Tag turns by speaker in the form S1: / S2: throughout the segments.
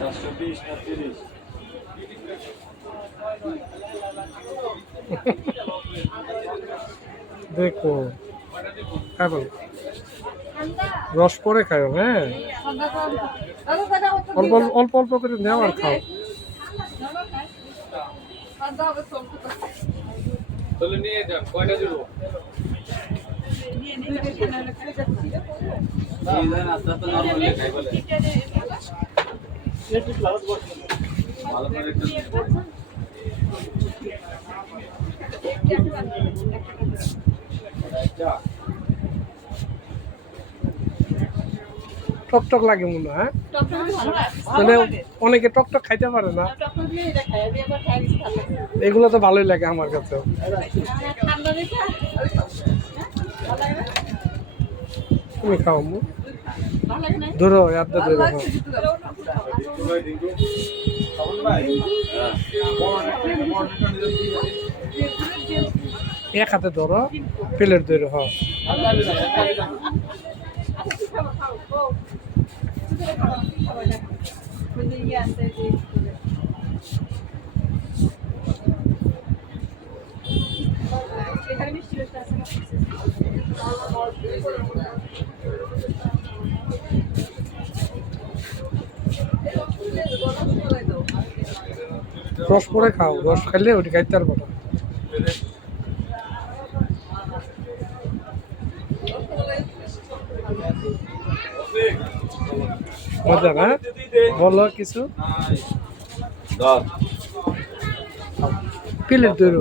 S1: সাতশো বিশ না তিরিশ
S2: দেখো খাব রস পরে খাও হ্যাঁ? অল্প অল্প- অল্প করে নেও আর খাও।
S1: তাহলে নিয়ে যান কয়টা দিব ভালো করে একটু চা
S2: টক টক লাগে মনে হয় মানে অনেকে টক টক খাইতে পারে না। এগুলো তো ভালোই লাগে আমার কাছে তুমি খাও ধরো আড্ডা ধরে এক হাতে ধরো প্লেট ধরে হ রস পরে খাও রস খাইলে ওটি খাইতে পারব না। মজা না? বলো কিছু? প্লেট ধরো।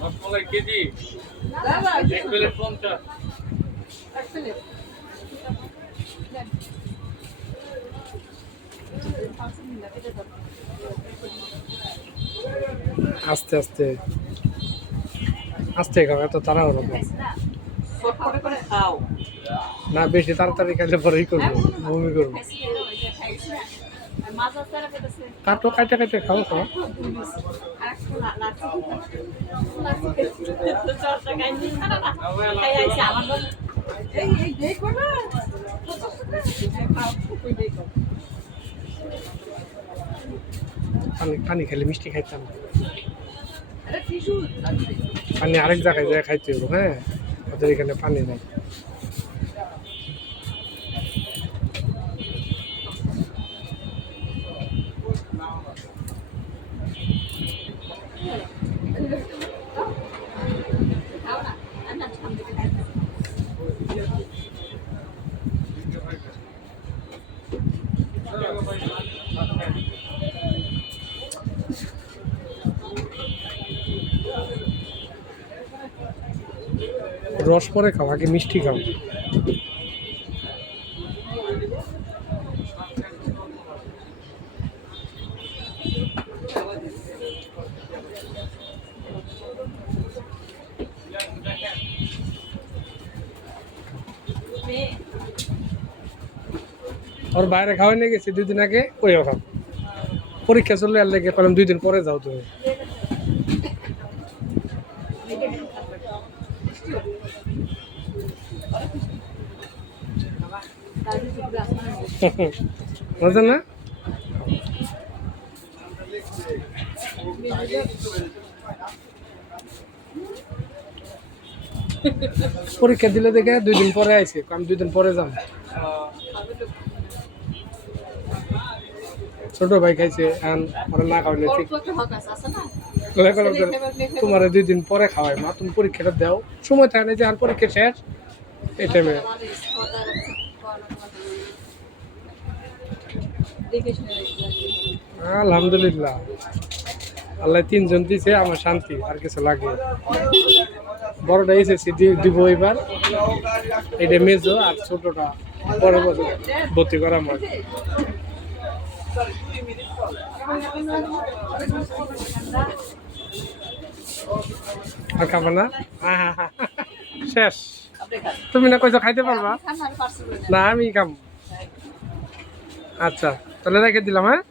S1: রসমালাই কেজি। এক প্লেট পঞ্চাশ।
S2: আস্তে আস্তে। আস্তে খাও এত তাড়াহুড়ো করো। না বেশি তাড়াতাড়ি খাইলে পরেই করব বমি করব। কাটো কাটে কাটে খাও খাও। পানি পানি খেলে মিষ্টি খাইতাম। পানি আরেক জায়গায় যায় খাইতে হবে হ্যাঁ? ওদের এখানে পানি নেই। রস পরে খাও, আগে মিষ্টি খাও। ওর বাইরে খাওয়াই নিয়ে গেছি দুই দিন আগে ওই ওখান পরীক্ষা চললে আর লেগে পেলাম দুই দিন পরে যাও তুমি। মজা না? পরীক্ষা দিলে দেখে দুই দিন পরে আইছে। আমি দুই দিন পরে যাম। ছোট ভাই খাইছে, এখন ওরা না খাওয়াইলে ঠিক। তোমার দুই দিন পরে খাওয়াই মা তুমি পরীক্ষাটা দাও। সময় থাকে না যে, আর পরীক্ষা শেষ? এই টাইমে আলহামদুলিল্লাহ। আল্লাহ তিনজন দিছে আমার শান্তি আর কিছু লাগে। বড়টা এসেছি দিব এবার। এটা মেজো আর ছোটটা বড় বছর ভর্তি করা আমার। আর খাবা না? আহা, শেষ। তুমি না কইছো খাইতে পারবা? না আমি খাব আচ্ছা তাহলে রেখে দিলাম হ্যাঁ?